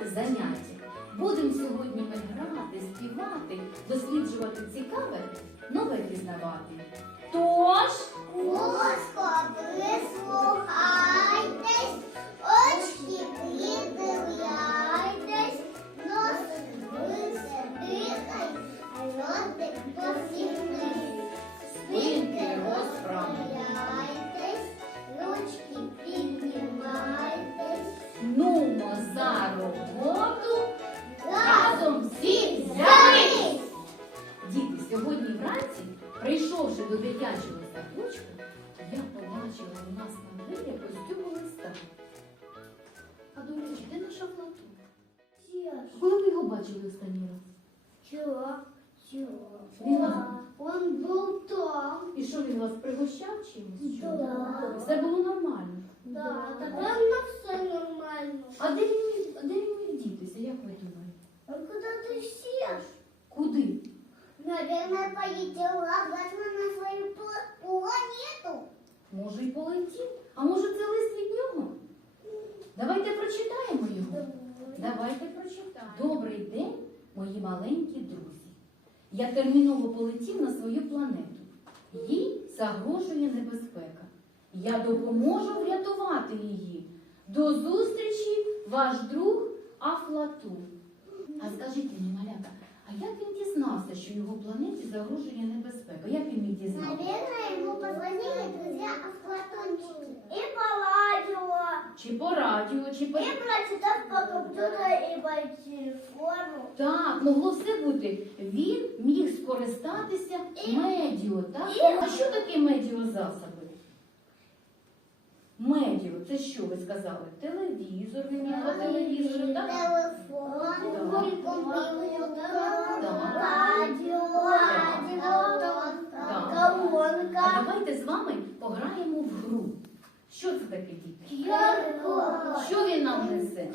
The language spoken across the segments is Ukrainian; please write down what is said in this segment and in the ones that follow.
розпочати заняття. Будемо сьогодні ми грати, співати, досліджувати цікаве, нове пізнавати. Тож, Ложко, прислухайтесь, очки придивляйтесь, носик вище дихай, а ротик посівний. Спинки розправляйтесь, ручки піднімайтесь, нумо за роботу, разом всі взялись! Діти, сьогодні вранці, прийшовши до дитячого садочку, я побачила у нас на ось цього листа. А до речі, де наша плату? Коли ви його бачили останній раз? Чего? Чего? Він вас- там. І що він вас пригощав чимось? Да. Все було нормально. Да, тогда на все нормально. А де він міг, де він міг дітися, як ви думаєте? А куда ты сешь? Куди? Наверное, полетел обратно на свою планету. Може, й полетів? А може це лист від нього? Давайте прочитаємо його. Давайте прочитаємо. Добрий день, мої маленькі друзі. Я терміново полетів на свою планету. Їй загрожує небезпека. Я допоможу врятувати її. До зустрічі, ваш друг Афлатун. А скажіть мені, малята, а як він дізнався, що його планеті загрожує небезпека? Як він міг дізнатися? Наверное, ему позвонили друзья Афлатончики. И по радио, Чи по радіо, чи по и прочитав по компьютеру, и по телефону. Так, могло все бути. Він міг скористатися медіо, так? І- А що таке медіозасоби? Медіо, це що ви сказали? Телевізор, він міг по телевізору, так? Телефон, компьютер, Так. радио, А давайте з вами пограємо в гру. Що це таке, діти? Що він нам несе?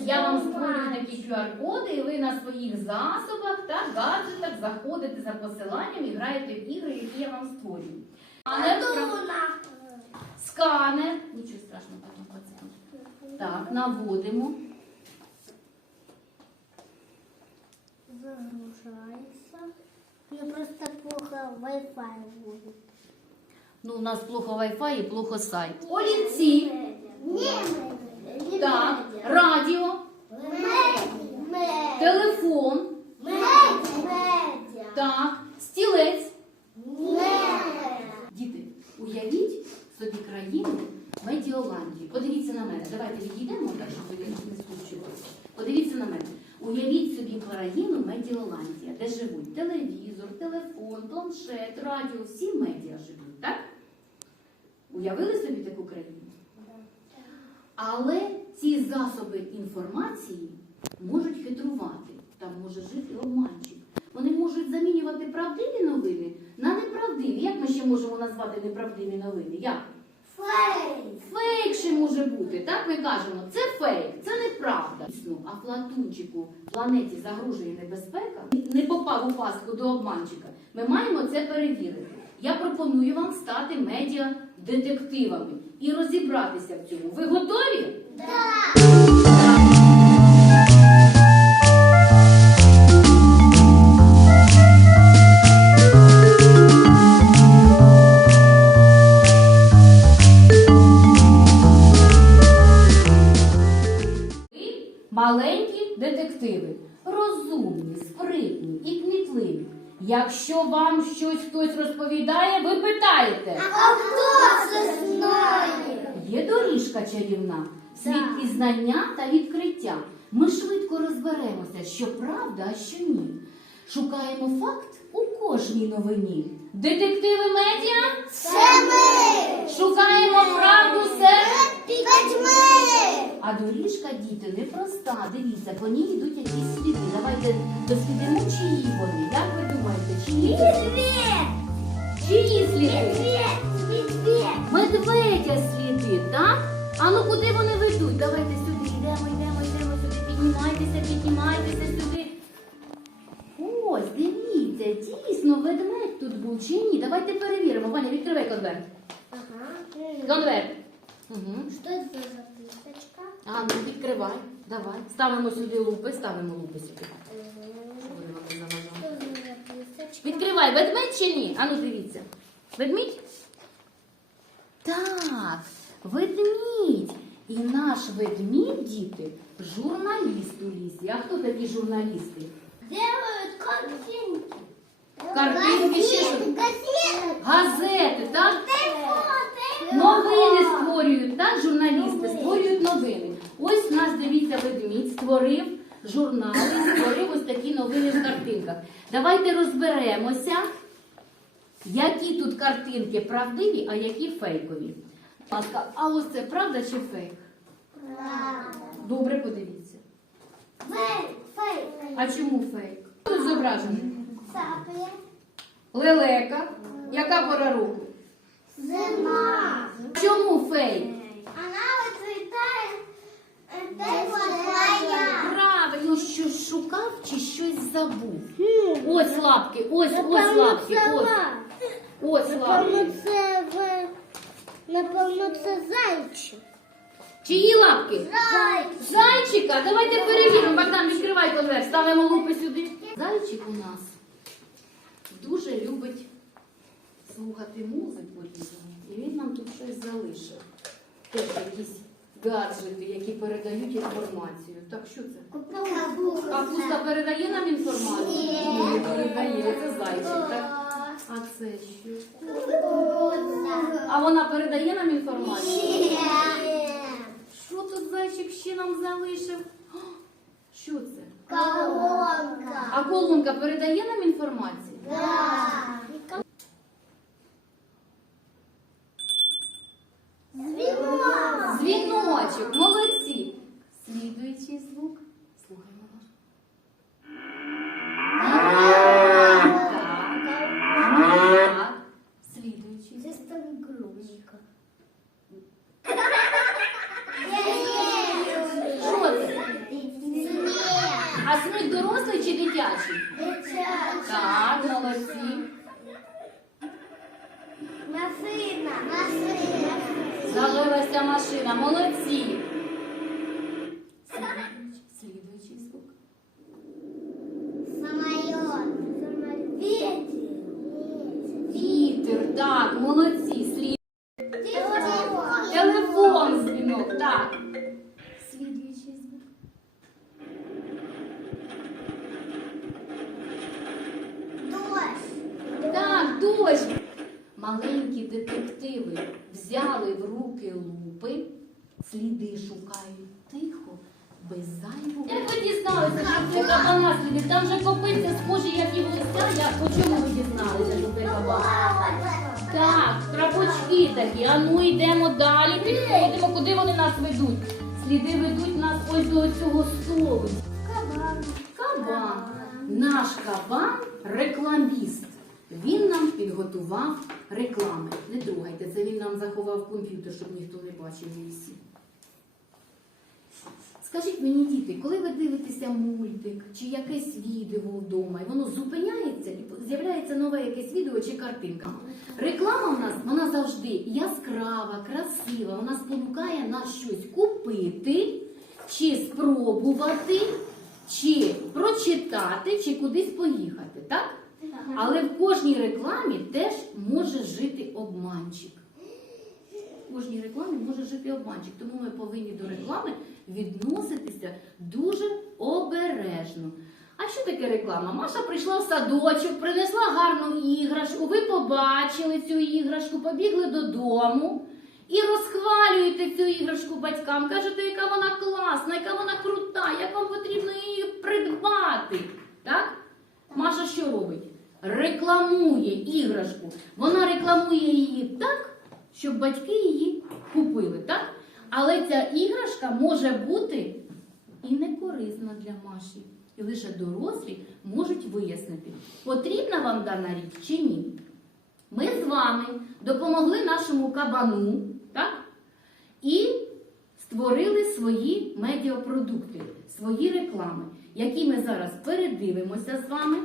Я вам створюю такі QR-коди, і ви на своїх засобах та гаджетах заходите за посиланням і граєте в ігри, які я вам створюю. Сканер, сканер. Нічого страшного, пані пацієнт. Так, наводимо. Загружается. Мне просто плохо Wi-Fi будет. Ну, у нас плохо Wi-Fi і плохо сайт. Олівці. Так, радіо, телефон. Медиа. Так, стілець. Медиа. Діти, уявіть собі країну Медіоландії. Подивіться на мене. Давайте відійдемо, так щоб ви не скучувалися. Подивіться на мене. Уявіть собі країну Медіоландія, де живуть телевізор, телефон, планшет, радіо, всі медіа живуть, так? Уявили собі таку країну? Але ці засоби інформації можуть хитрувати. Там може жити обманщик. Вони можуть замінювати правдиві новини на неправдиві. Як ми ще можемо назвати неправдиві новини? Як? Фейс. Фейк ще може бути, так ми кажемо, це фейк, це неправда. А Платунчику планеті загрожує небезпека, не попав у пастку до обманчика. Ми маємо це перевірити. Я пропоную вам стати медіа детективами і розібратися в цьому. Ви готові? Да. Якщо вам щось хтось розповідає, ви питаєте. А кто це знає? Є доріжка чарівна, світ і знання та відкриття. Ми швидко розберемося, що правда, а що ні. Шукаємо факт у кожній новині. Детективи медіа Це ми. шукаємо правду серед. Пітьми. А доріжка, діти, непроста. Дивіться, по ній йдуть якісь сліди. Давайте дослідимо, чиї вони. Як ви думаєте, чиї? Чиї сліди? Медведя сліди, так? А ну куди вони ведуть? Давайте сюди йдемо, йдемо, йдемо сюди. Піднімайтеся, піднімайтеся сюди. Ось, дивіться, дійсно, ведмедь тут був чи ні? Давайте перевіримо. Ваня, відкривай конверт. Ага. Конверт. Угу. Что это за записочка? А, ну відкривай. Давай. Ставимо сюди лупи, ставимо лупи сюди. Відкривай, ведмедь чи ні? Ану дивіться. Ведмідь? Так, ведмідь. І наш ведмідь, діти, журналіст у лісі. А хто такі журналісти? Делают картинки. Картинки ще що? Газети, так? Новини створюють, так, журналісти створюють новини. Ось нас, дивіться, ведмідь створив журнали, створив ось такі новини в картинках. Давайте розберемося, які тут картинки правдиві, а які фейкові. А ось це правда чи фейк? Правда. Добре, подивіться. Фейк, фейк. А чому фейк? Тут зображений. Цапля. Лелека. Яка пора року? Зима. Чому фейк? Она выцветает э, теплая. Правильно, щось шукав чи щось забув. Ось лапки, ось, ось лапки, ось. Ось лапки. Напевно, це зайчик. Чиї лапки? Зайчик. Зайчика, давайте перевіримо. Богдан, відкривай конверт, ставимо лупи сюди. Зайчик у нас дуже любить слухати музику різну. І він нам тут щось залишив. Теж якісь гаджети, які передають інформацію. Так, що це? Капуста передає нам інформацію? Ні. Передає, це зайчик, так? А це що? А вона передає нам інформацію? Що тут зайчик ще нам залишив? Що це? Колонка. А колонка передає нам інформацію? Да. Дзвіночок, молодці. Слідуючий звук. Слухаємо ваш. Так. Так. Слідуючий. Це стангрузика. Що це? А сміх дорослий чи дитячий? Так, молодці. Машина. Машина. Завелася машина, молодці. Слідуючий- Слідуючий звук. Самолет. Ветер. Вітер, так, молодці. Слід... Телефон. Дзвінок, так. Слідуючий звук. Дождь. Так, дощ. Маленькі детективи взяли в руки лупи, сліди шукають тихо, без зайвого. Як ви дізналися, що це кабана сліди? Там же такі. А ну йдемо далі, підходимо, куди вони нас ведуть. Сліди ведуть нас ось до цього столу. Кабан. Кабан. Наш кабан рекламіст. Він нам підготував реклами. Не трогайте, це він нам заховав комп'ютер, щоб ніхто не бачив лісі. Скажіть мені, діти, коли ви дивитеся мультик чи якесь відео вдома, і воно зупиняється і з'являється нове якесь відео чи картинка. Реклама в нас вона завжди яскрава, красива, вона спонукає нас щось купити, чи спробувати, чи прочитати, чи кудись поїхати. Так? Але в кожній рекламі теж може жити обманчик. Кожній рекламі може жити обманчик, тому ми повинні до реклами відноситися дуже обережно. А що таке реклама? Маша прийшла в садочок, принесла гарну іграшку, ви побачили цю іграшку, побігли додому і розхвалюєте цю іграшку батькам. Кажете, яка вона класна, яка вона крута, як вам потрібно її придбати. Так? Маша що робить? Рекламує іграшку. Вона рекламує її так, щоб батьки її купили, так? Але ця іграшка може бути і не корисна для Маші. І лише дорослі можуть вияснити, потрібна вам дана річ чи ні. Ми з вами допомогли нашому кабану, так? І створили свої медіапродукти, свої реклами, які ми зараз передивимося з вами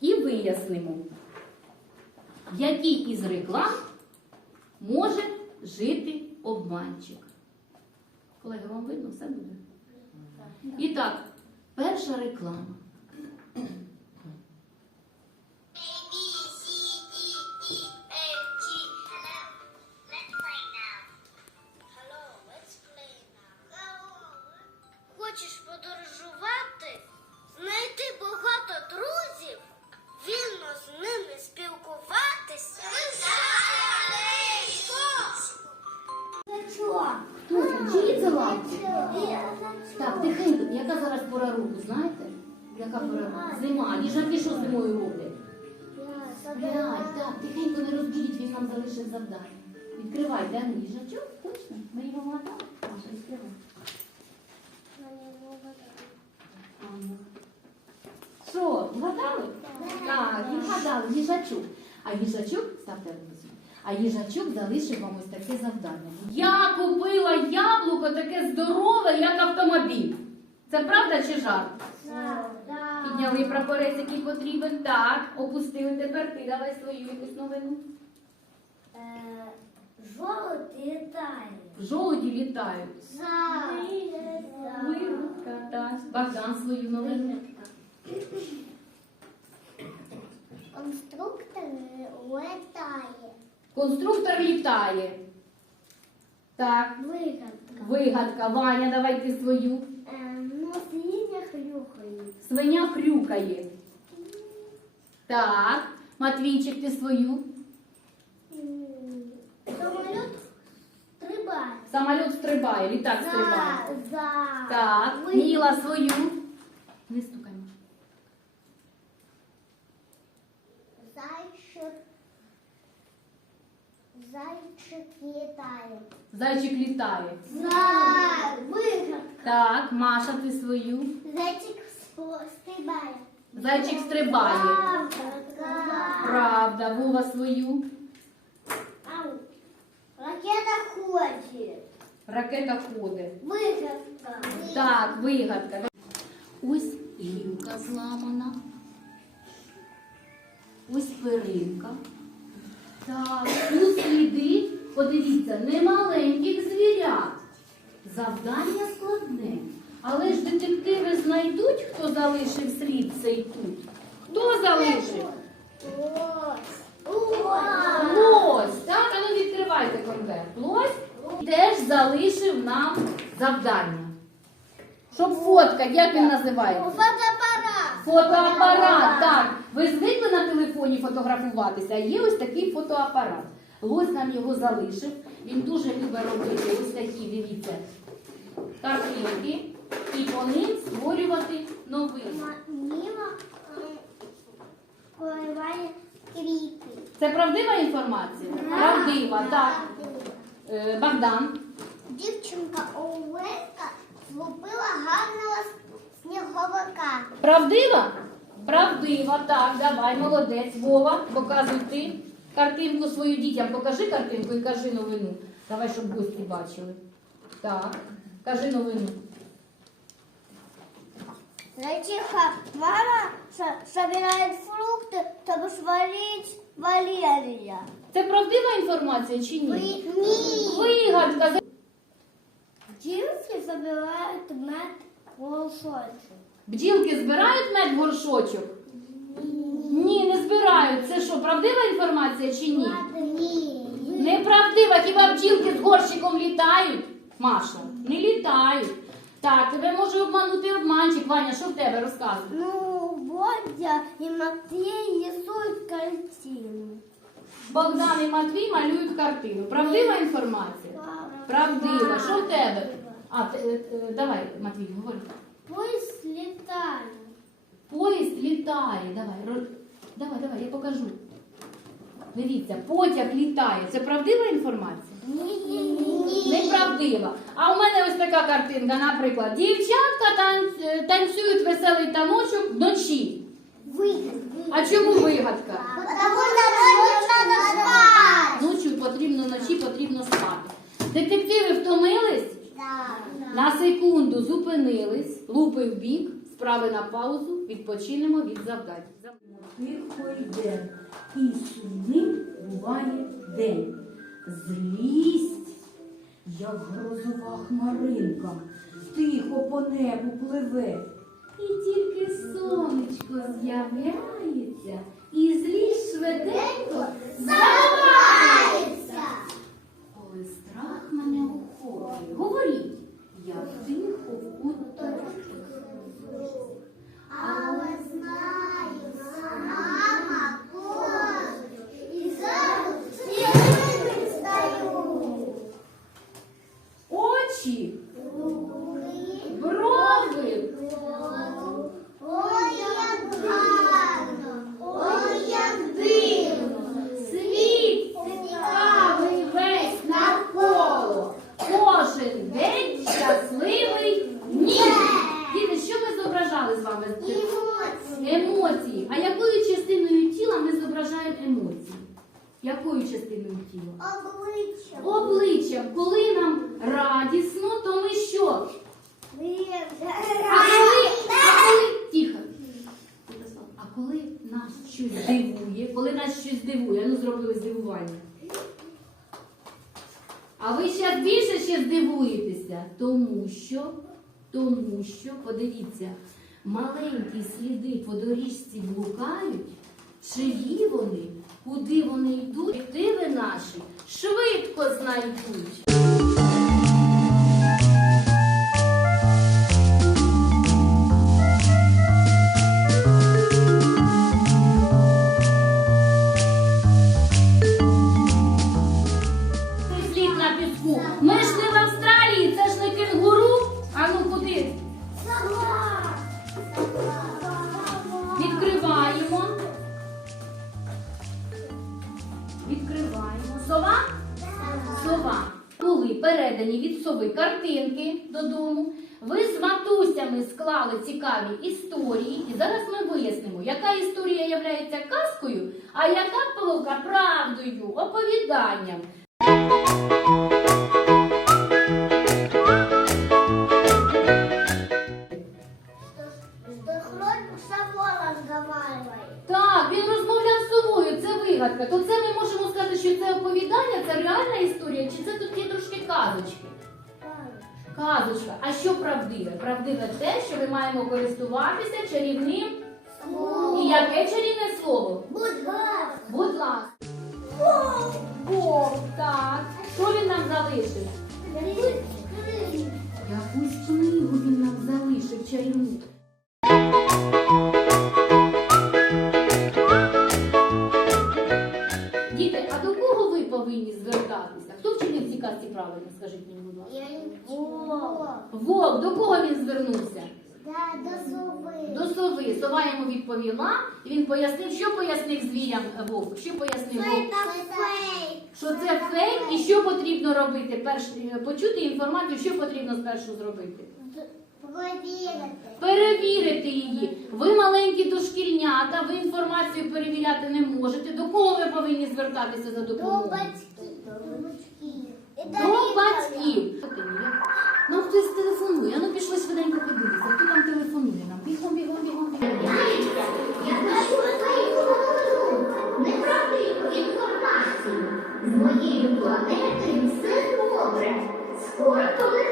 і вияснимо, який із реклам може жити обманчик. Колеги, вам видно, все буде. І так, перша реклама. Зима. Їжаки що зимою роблять? Сплять, так, тихенько не розбудіть, він нам залишив завдання. Відкривай, де ми їжачок? Точно? Ми його? Маша, відкривай. Що, вгадали? Так, і вгадали, їжачок. А їжачок, ставте руку. А їжачок залишив вам ось таке завдання. Я купила яблуко таке здорове, як автомобіль. Це правда чи жарт? Підняли прапорець, який потрібен. Так, опустили тепер ти давай свою якусь новину. Літає. Жолуді літають. За. Вигадка, так. Богдан свою новину. Конструктор летає. Конструктор літає. Так, Вигадка. вигадка. Ваня, давай ти свою. Хрюкає. Свиня хрюкає. Так, Матвійчик, ти свою. Самоліт стрибає. Самоліт стрибає, літак стрибає. За. За. Так, Ви- Міла свою. Не стукай. Зайчик. Зайчик літає. Зайчик літає. За. Вигадка. Так, Маша, ти свою. Зайчик спо- стрибає. Зайчик стрибає. Правда. Правда, Вова свою. Ракета ходить. Ракета ходить. Вигадка. Так, вигадка. Ось гілка зламана. Ось перинка. Так, тут сліди, подивіться, немаленьких звірят. Завдання складне. Але ж детективи знайдуть, хто залишив слід цей тут. Хто залишив? Ось. Лось. Так, а ну відкривайте конверт. Лось теж залишив нам завдання. Щоб фоткати, як він називається? Фотоапарат. Фотоапарат, так. Ви звикли на телефоні фотографуватися, а є ось такий фотоапарат. Лось нам його залишив. Він дуже любить робити ось такі, дивіться, картинки і по ним створювати новини. Поливає квіти. Це правдива інформація? Правдива, так. Е, Богдан. Дівчинка Оленка злупила гарного сніговика. Правдива? Правдива, так, давай, молодець. Вова, показуй ти картинку свою дітям. Покажи картинку і кажи новину. Давай, щоб гості бачили. Так, кажи новину. Зайчиха мама собирает фрукты, чтобы сварить варенье. Це правдива інформація чи ні? Ні. Вигадка. Дівки забирають мед волосочок. Бджілки збирають мед в горшочок? Ні, не збирають. Це що, правдива інформація чи ні? Ні. Неправдива, хіба бджілки з горщиком літають? Маша, не літають. Так, тебе може обманути обманщик. Ваня, що в тебе розказує? Ну, Бодя і Матвій рисують картину. Богдан і Матвій малюють картину. Правдива інформація? Правдива. Що в тебе? А, е, е, давай, Матвій, говори. Поїзд літає. Поїзд літає. Давай, ро- давай, давай, я покажу. Дивіться, потяг літає. Це правдива інформація? Ні. Неправдива. А у мене ось така картинка, наприклад, дівчатка танц- е, танцюють веселий таночок вночі. А чому вигадка? Ночі потрібно вночі потрібно спати. Детективи втомились? Да. На секунду зупинились, лупи в бік, справи на паузу, відпочинемо від завдань. Тихо йде, і сумним буває день. Злість як грозова хмаринка, тихо по небу пливе. І тільки сонечко з'являється, і злість швиденько Забувається. Коли страх мене охоплює, говоріть, я тихо в куточку. Але знаю, сама кожен, і зараз цілими стаю. Очі, Руки, брови, голову. Ой, як гарно, ой, як дивно. світ цікавий весь навколо. Кожен день щасливий ні. Діти, що ми зображали з вами? Емоції. Емоції. А якою частиною тіла ми зображаємо емоції? Якою частиною тіла? Обличчя. Обличчям. Коли нам радісно, то ми що? А Вірно. коли, а коли тихо. Ярослав, А коли нас щось дивує, коли нас щось дивує, ну зробили здивування. А ви ще більше ще здивуєтеся, тому що, тому що, подивіться, маленькі сліди по доріжці блукають, чиї вони, куди вони йдуть, диви наші швидко знайдуть. Цікаві історії, і зараз ми вияснимо, яка історія є казкою, а яка пилка правдою, оповіданням. Так, він розмовляв з совою, це вигадка. То це ми можемо сказати, що це оповідання, це реальна історія, чи це тут є трошки казочки? Казочка. А що правдиве? Правдиве те, що ми маємо користуватися чарівним. словом. І яке чарівне слово? Будь ласка. Будь ласка. Бог, так. Що він нам залишив? Якусь книгу він нам залишив чарівну. Казці правильно? Скажіть мені, будь ласка. Я. Вовк, до кого він звернувся? Да, до совы. До сови. Сова йому відповіла, і він пояснив, що пояснив звірям вовк. Що пояснив вовк? Это фейк. Що це фейк і що потрібно робити? Перш е, почути інформацію, що потрібно спершу зробити? Проверити. Перевірити її. Ви маленькі дошкільнята, ви інформацію перевіряти не можете. До кого ви повинні звертатися за До допомогою? батьків. До батьків. Нам хтось телефонує. Ну пішли швиденько подивитися. Хто там телефонує нам? Бігом, бігом, бігом, бігом. Я ношу твою неправдиву інформацію. З моєю планетою все добре. Скоро повернуся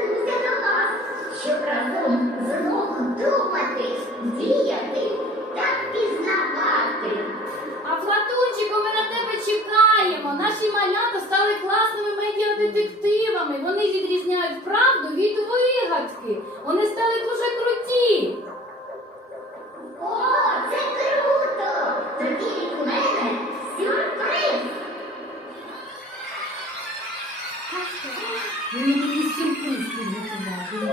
Стійте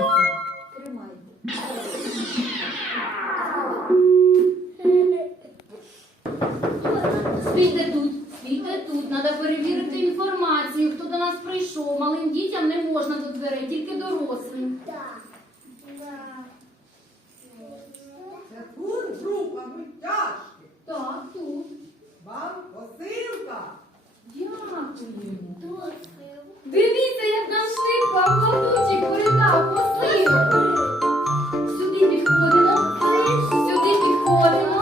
тут, стійте тут. Треба перевірити інформацію, хто до нас прийшов. Малим дітям не можна до дверей, тільки дорослим. Так. Це тут група мультяшки. Так, тут. Вам посилка. Дякуємо. Дивіться, як нам швидко Автобусі коридав по Сюди підходимо, сюди підходимо.